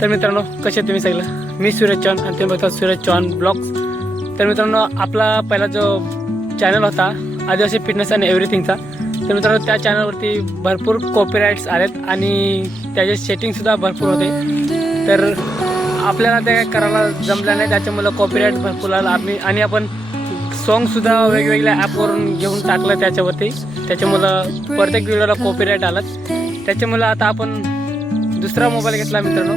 तर मित्रांनो कसे तुम्ही सगळं, मी सूरज चव्हाण आणि तुम्ही बघता सूरज चव्हाण ब्लॉग्स। तर मित्रांनो आपला पहिला जो चॅनल होता आदिवासी फिटनेस अँड एव्हरीथिंगचा, तर मित्रांनो त्या चॅनलवरती भरपूर कॉपीराइट्स आलेत आणि त्याचे सेटिंगसुद्धा भरपूर होते। तर आपल्याला ते करायला जमलं नाही, त्याच्यामुळे कॉपीराइट भरपूर आला आणि आपण सॉन्गसुद्धा वेगवेगळ्या ॲपवरून घेऊन टाकलं त्याच्यावरती, त्याच्यामुळं प्रत्येक व्हिडिओला कॉपीराइट आलं। त्याच्यामुळं आता आपण दुसरा मोबाईल घेतला मित्रांनो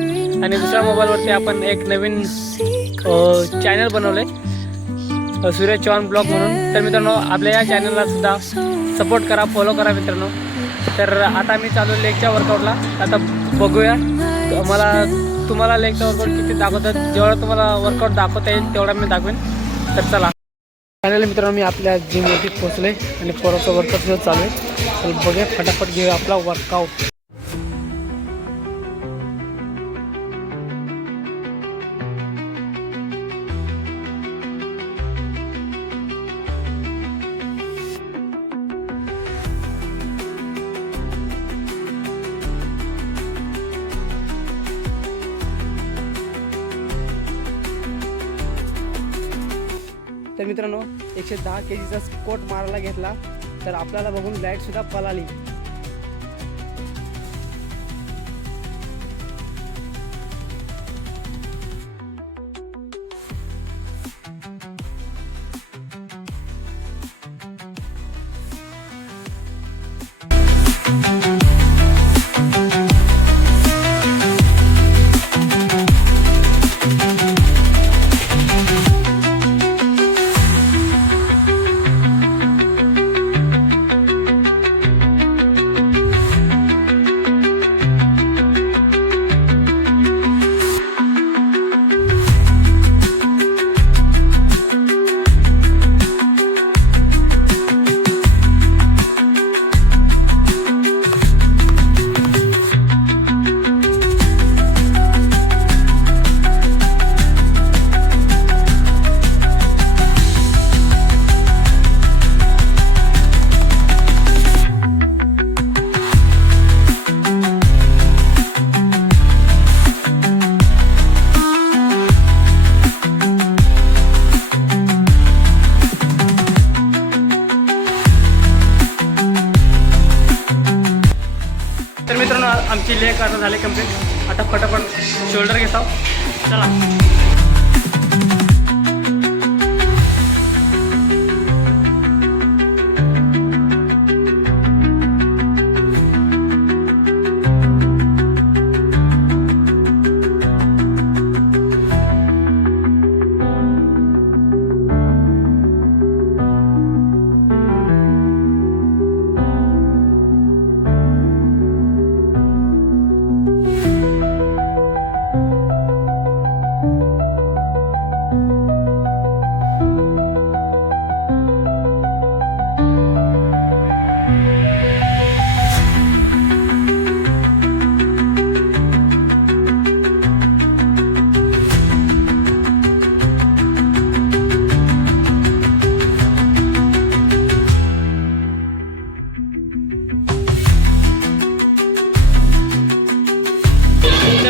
आणि दुसऱ्या मोबाईलवरती आपण एक नवीन चॅनल बनवलं आहे सूरज चव्हाण ब्लॉग म्हणून। तर मित्रांनो आपल्या या चॅनलला सुद्धा सपोर्ट करा, फॉलो करा मित्रांनो। तर आता मी चालू लेगच्या वर्कआउटला, आता बघूया तुम्हाला लेगचा वर्कआउट किती दाखवतात। जेवढा तुम्हाला वर्कआउट दाखवता येईल तेवढा मी दाखवेन। तर चला फायनली मित्रांनो मी आपल्या जिमवरती पोहोचले आणि पोराचा वर्कआउट सुद्धा चालू आहे। तर बघूया फटाफट घेऊया आपला वर्कआउट। तर मित्रांनो 110 kgचा स्क्वॉट मारायला घेतला, तर आपल्याला बघून लाईट सुद्धा पळाली। तर मित्रांनो आमची लेग आता झाली कंप्लीट, आता फटाफट शोल्डर घेतो। चला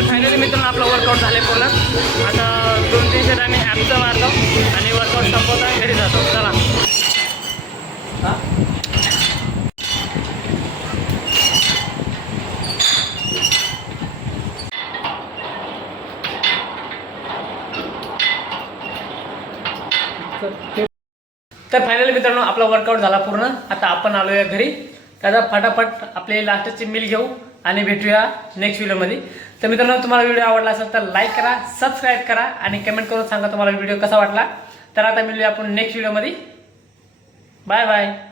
फायनली मित्रांनो आपला वर्कआउट झाले पूर्ण। आता 2-3 सेटांनी ॲपचं मारतो आणि वर्कआउट संपवता घरी जातो। चला तर फायनली मित्रांनो आपला वर्कआउट झाला पूर्ण। आता आपण आलोया घरी, त्याचा फटाफट आपले लास्टची मील घेऊ आणि भेटूया नेक्स्ट व्हिडिओमध्ये। तर मित्रांनो तुम्हाला व्हिडिओ आवडला असेल तर लाईक करा, सबस्क्राईब करा आणि कमेंट करून सांगा तुम्हाला व्हिडिओ कसा वाटला। तर आता मिळूया आपण नेक्स्ट व्हिडिओमध्ये। Bye bye.